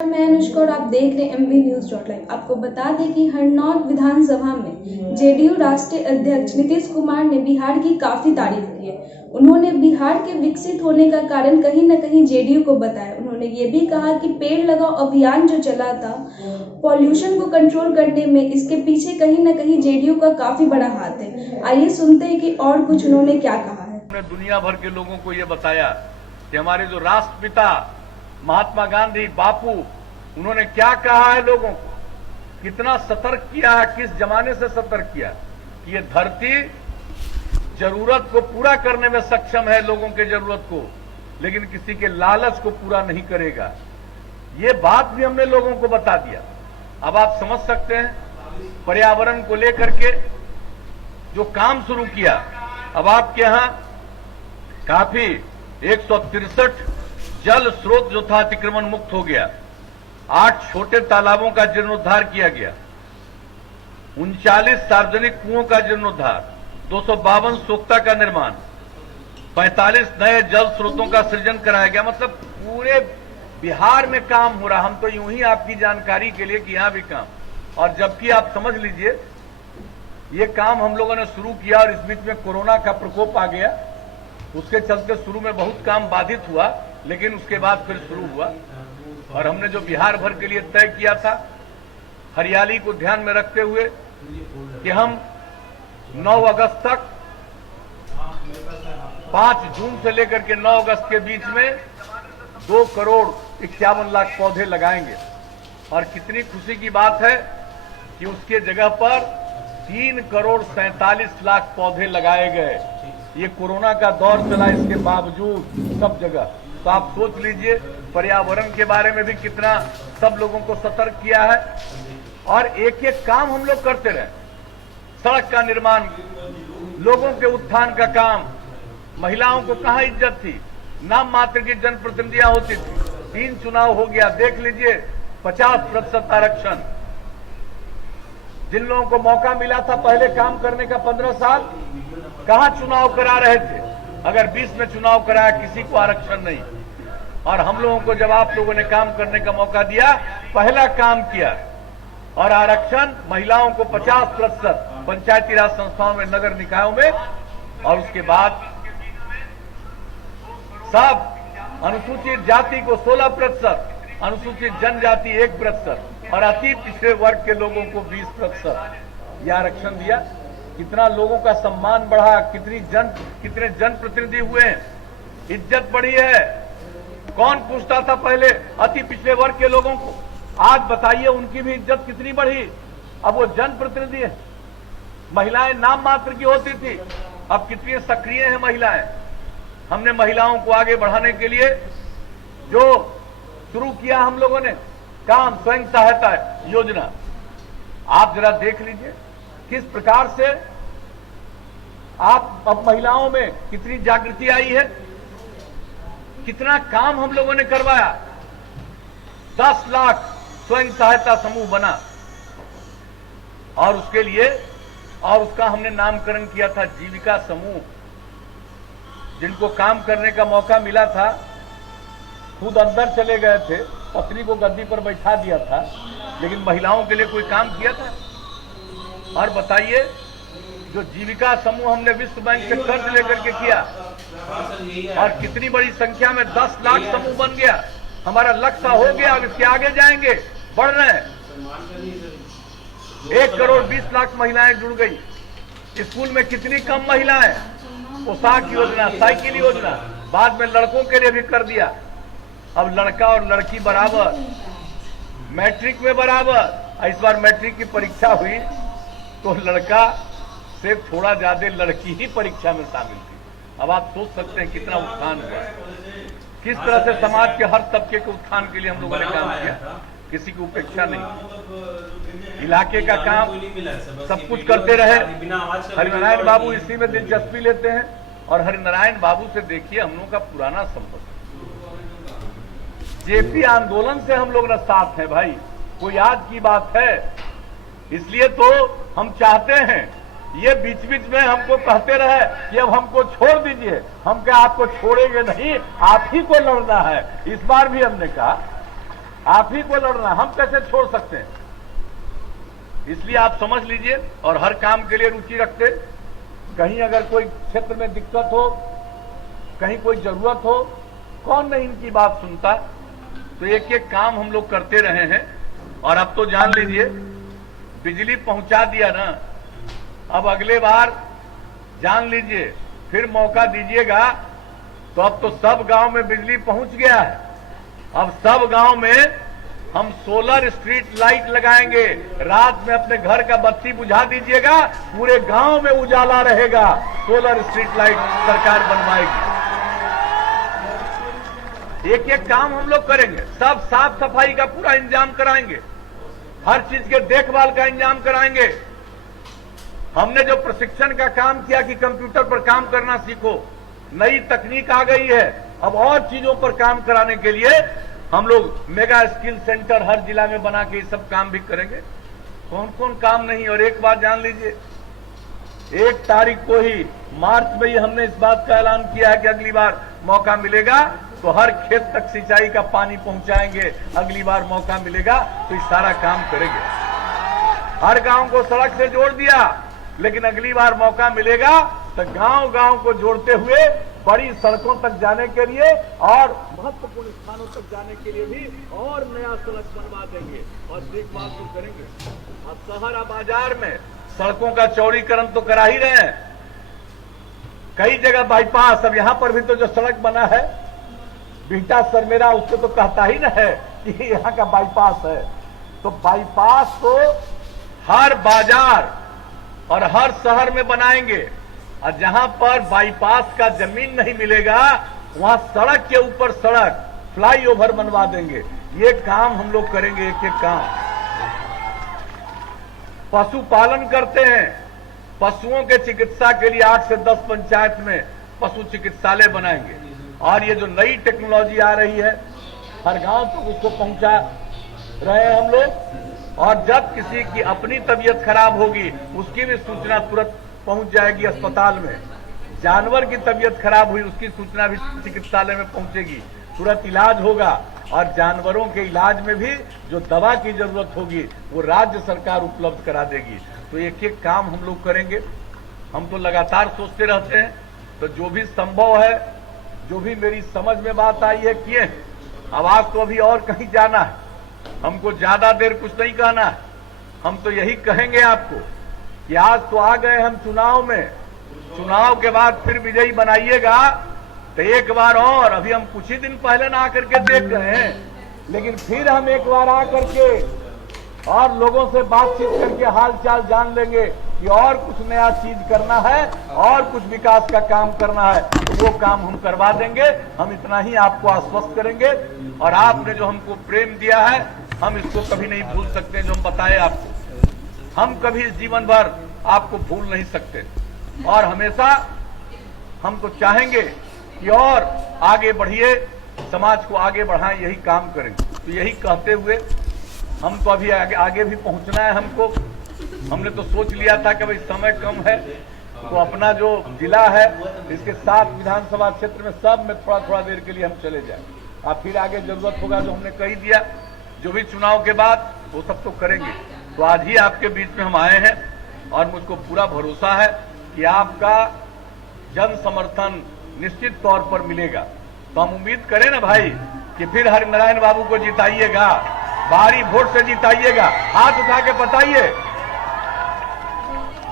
मैं अनुष्का और आप देख रहे हैं MV न्यूज लाइव। आपको बता दें कि हरनौत विधानसभा में जेडीयू राष्ट्रीय अध्यक्ष नीतीश कुमार ने बिहार की काफी तारीफ की है। उन्होंने बिहार के विकसित होने का कारण कहीं न कहीं जेडीयू को बताया। उन्होंने ये भी कहा कि पेड़ लगाओ अभियान जो चला था पॉल्यूशन को कंट्रोल करने में, इसके पीछे कहीं न कहीं जेडीयू का काफी बड़ा हाथ है। आइए सुनते हैं कि और कुछ उन्होंने क्या कहा है। हमने दुनिया भर के लोगों को ये बताया कि हमारे जो राष्ट्रपिता महात्मा गांधी बापू, उन्होंने क्या कहा है लोगों को, कितना सतर्क किया है, किस जमाने से सतर्क किया कि ये धरती जरूरत को पूरा करने में सक्षम है, लोगों के जरूरत को, लेकिन किसी के लालच को पूरा नहीं करेगा। ये बात भी हमने लोगों को बता दिया। अब आप समझ सकते हैं पर्यावरण को लेकर के जो काम शुरू किया। अब आपके यहां काफी 163 जल स्रोत जो था अतिक्रमण मुक्त हो गया, 8 छोटे तालाबों का जीर्णोद्धार किया गया, 39 सार्वजनिक कुओं का जीर्णोद्धार, 252 सोख्ता का निर्माण, 45 नए जल स्रोतों का सृजन कराया गया। मतलब पूरे बिहार में काम हो रहा। हम तो यूं ही आपकी जानकारी के लिए कि यहां भी काम, और जबकि आप समझ लीजिए ये काम हम लोगों ने शुरू किया और इस बीच में कोरोना का प्रकोप आ गया। उसके चलते शुरू में बहुत काम बाधित हुआ, लेकिन उसके बाद फिर शुरू हुआ। और हमने जो बिहार भर के लिए तय किया था, हरियाली को ध्यान में रखते हुए कि हम 9 अगस्त तक 5 जून से लेकर के 9 अगस्त के बीच में 2 करोड़ 51 लाख पौधे लगाएंगे। और कितनी खुशी की बात है कि उसके जगह पर 3 करोड़ 47 लाख पौधे लगाए गए। ये कोरोना का दौर चला, इसके बावजूद सब जगह। तो आप सोच लीजिए पर्यावरण के बारे में भी कितना सब लोगों को सतर्क किया है। और एक एक काम हम लोग करते रहे। सड़क का निर्माण, लोगों के उत्थान का काम, महिलाओं को कहां इज्जत थी, नाम मात्र की जनप्रतिनिधियां होती थी। 3 चुनाव हो गया, देख लीजिए 50% आरक्षण। जिन लोगों को मौका मिला था पहले काम करने का 15 साल, कहां चुनाव करा रहे थे। अगर 20 में चुनाव कराया, किसी को आरक्षण नहीं। और हम लोगों को जब आप लोगों ने काम करने का मौका दिया, पहला काम किया। और आरक्षण महिलाओं को 50% पंचायती राज संस्थाओं में, नगर निकायों में, और उसके बाद सब अनुसूचित जाति को 16%, अनुसूचित जनजाति 1% और अति पिछड़े वर्ग के लोगों को 20% यह आरक्षण दिया। कितना लोगों का सम्मान बढ़ा, कितने जनप्रतिनिधि हुए, इज्जत बढ़ी है। कौन पूछता था पहले अति पिछड़े वर्ग के लोगों को? आज बताइए उनकी भी इज्जत कितनी बढ़ी। अब वो जनप्रतिनिधि है। महिलाएं नाम मात्र की होती थी, अब कितनी सक्रिय हैं महिलाएं। हमने महिलाओं को आगे बढ़ाने के लिए जो शुरू किया हम लोगों ने काम, स्वयं सहायता योजना, आप जरा देख लीजिए किस प्रकार से आप अब महिलाओं में कितनी जागृति आई है, कितना काम हम लोगों ने करवाया। 10 लाख स्वयं सहायता समूह बना और उसके लिए, और उसका हमने नामकरण किया था जीविका समूह। जिनको काम करने का मौका मिला था, खुद अंदर चले गए थे, पत्नी को गद्दी पर बैठा दिया था, लेकिन महिलाओं के लिए कोई काम किया था? और बताइए, जो जीविका समूह हमने विश्व बैंक से कर्ज लेकर के किया, और कितनी बड़ी संख्या में 10 लाख समूह बन गया। हमारा लक्ष्य हो गया, अब इसके आगे जाएंगे, बढ़ रहे हैं। 1 करोड़ 20 लाख महिलाएं जुड़ गई। स्कूल में कितनी कम महिलाएं। पोशाक योजना, साइकिल योजना, बाद में लड़कों के लिए भी कर दिया। अब लड़का और लड़की बराबर, मैट्रिक में बराबर। इस बार मैट्रिक की परीक्षा हुई तो लड़का से थोड़ा ज्यादा लड़की ही परीक्षा में शामिल थी। अब आप सोच सकते हैं कितना उत्थान हुआ, किस तरह से समाज के हर तबके के उत्थान के लिए हम लोगों ने काम किया। किसी की उपेक्षा नहीं, इलाके का काम सब कुछ करते रहे। हरिनारायण बाबू इसी में दिलचस्पी लेते हैं, और हरिनारायण बाबू से देखिए हम लोगों का पुराना संपर्क, जेपी आंदोलन से हम लोग न साथ हैं भाई, कोई आज की बात है। इसलिए तो हम चाहते हैं, ये बीच बीच में हमको कहते रहे कि अब हमको छोड़ दीजिए। हम क्या आपको छोड़ेंगे नहीं, आप ही को लड़ना है। इस बार भी हमने कहा आप ही को लड़ना, हम कैसे छोड़ सकते हैं। इसलिए आप समझ लीजिए और हर काम के लिए रुचि रखते। कहीं अगर कोई क्षेत्र में दिक्कत हो, कहीं कोई जरूरत हो, कौन नहीं इनकी बात सुनता। तो एक एक काम हम लोग करते रहे हैं। और अब तो जान लीजिए बिजली पहुंचा दिया ना, अब अगले बार जान लीजिए फिर मौका दीजिएगा तो अब तो सब गांव में बिजली पहुंच गया है। अब सब गांव में हम सोलर स्ट्रीट लाइट लगाएंगे। रात में अपने घर का बत्ती बुझा दीजिएगा, पूरे गांव में उजाला रहेगा। सोलर स्ट्रीट लाइट सरकार बनवाएगी। एक एक काम हम लोग करेंगे। सब साफ सफाई का पूरा इंतजाम कराएंगे, हर चीज के देखभाल का इंतजाम कराएंगे। हमने जो प्रशिक्षण का काम किया कि कंप्यूटर पर काम करना सीखो, नई तकनीक आ गई है। अब और चीजों पर काम कराने के लिए हम लोग मेगा स्किल सेंटर हर जिला में बना के ये सब काम भी करेंगे। कौन कौन काम नहीं। और एक बात जान लीजिए, 1 तारीख को ही मार्च में ही हमने इस बात का ऐलान किया है कि अगली बार मौका मिलेगा तो हर खेत तक सिंचाई का पानी पहुंचाएंगे। अगली बार मौका मिलेगा तो ये सारा काम करेंगे। हर गांव को सड़क से जोड़ दिया, लेकिन अगली बार मौका मिलेगा तो गांव गांव को जोड़ते हुए बड़ी सड़कों तक जाने के लिए और महत्वपूर्ण स्थानों तक जाने के लिए भी और नया सड़क बनवा देंगे और देखभाल तो करेंगे। अब शहर और बाजार में सड़कों का चौड़ीकरण तो करा ही रहे हैं, कई जगह बाईपास। अब यहां पर भी तो जो सड़क बना है बिहटा सरमेरा, उसको तो कहता ही न है कि यहाँ का बाईपास है। तो बाईपास तो हर बाजार और हर शहर में बनाएंगे। और जहां पर बाईपास का जमीन नहीं मिलेगा वहां सड़क के ऊपर सड़क, फ्लाईओवर बनवा देंगे। ये काम हम लोग करेंगे, एक एक काम। पशुपालन करते हैं, पशुओं के चिकित्सा के लिए 8 से 10 पंचायत में पशु चिकित्सालय बनाएंगे। और ये जो नई टेक्नोलॉजी आ रही है हर गांव तक उसको पहुंचा रहे हैं हम लोग। और जब किसी की अपनी तबीयत खराब होगी उसकी भी सूचना तुरंत पहुंच जाएगी अस्पताल में। जानवर की तबीयत खराब हुई उसकी सूचना भी चिकित्सालय में पहुंचेगी, तुरंत इलाज होगा। और जानवरों के इलाज में भी जो दवा की जरूरत होगी वो राज्य सरकार उपलब्ध करा देगी। तो एक एक काम हम लोग करेंगे। हम तो लगातार सोचते रहते हैं, तो जो भी संभव है, जो भी मेरी समझ में बात आई है किए। अब आज तो अभी और कहीं जाना है, हमको ज्यादा देर कुछ नहीं कहना है। हम तो यही कहेंगे आपको कि आज तो आ गए हम चुनाव में, चुनाव के बाद फिर विजयी बनाइएगा तो एक बार और। अभी हम कुछ ही दिन पहले ना आकर के देख रहे हैं, लेकिन फिर हम एक बार आकर के और लोगों से बातचीत करके हाल चाल जान लेंगे कि और कुछ नया चीज करना है और कुछ विकास का काम करना है तो वो काम हम करवा देंगे। हम इतना ही आपको आश्वस्त करेंगे। और आपने जो हमको प्रेम दिया है हम इसको कभी नहीं भूल सकते। जो हम बताए आपको, हम कभी इस जीवन भर आपको भूल नहीं सकते। और हमेशा हम तो चाहेंगे कि और आगे बढ़िए, समाज को आगे बढ़ाएं, यही काम करेंगे। तो यही कहते हुए हम तो अभी आगे भी पहुंचना है हमको। हमने तो सोच लिया था कि भाई समय कम है तो अपना जो जिला है इसके 7 विधानसभा क्षेत्र में सब में थोड़ा थोड़ा देर के लिए हम चले जाएं। अब फिर आगे जरूरत होगा जो हमने कही दिया, जो भी चुनाव के बाद वो सब तो करेंगे। तो आज ही आपके बीच में हम आए हैं और मुझको पूरा भरोसा है कि आपका जन समर्थन निश्चित तौर पर मिलेगा। तो हम उम्मीद करें ना भाई कि फिर हरिनारायण बाबू को जिताइएगा, भारी वोट से जिताइएगा। हाथ उठा के बताइए।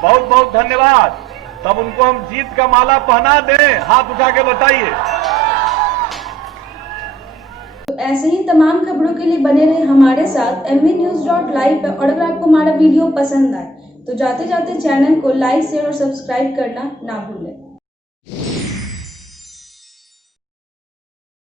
बहुत बहुत धन्यवाद। तब उनको हम जीत का माला पहना दें, हाथ उठा के बताइए। तो ऐसे ही तमाम खबरों के लिए बने रहे हमारे साथ mvnews.live पे। और अगर आपको हमारा वीडियो पसंद आए तो जाते जाते चैनल को लाइक, शेयर और सब्सक्राइब करना ना भूलें।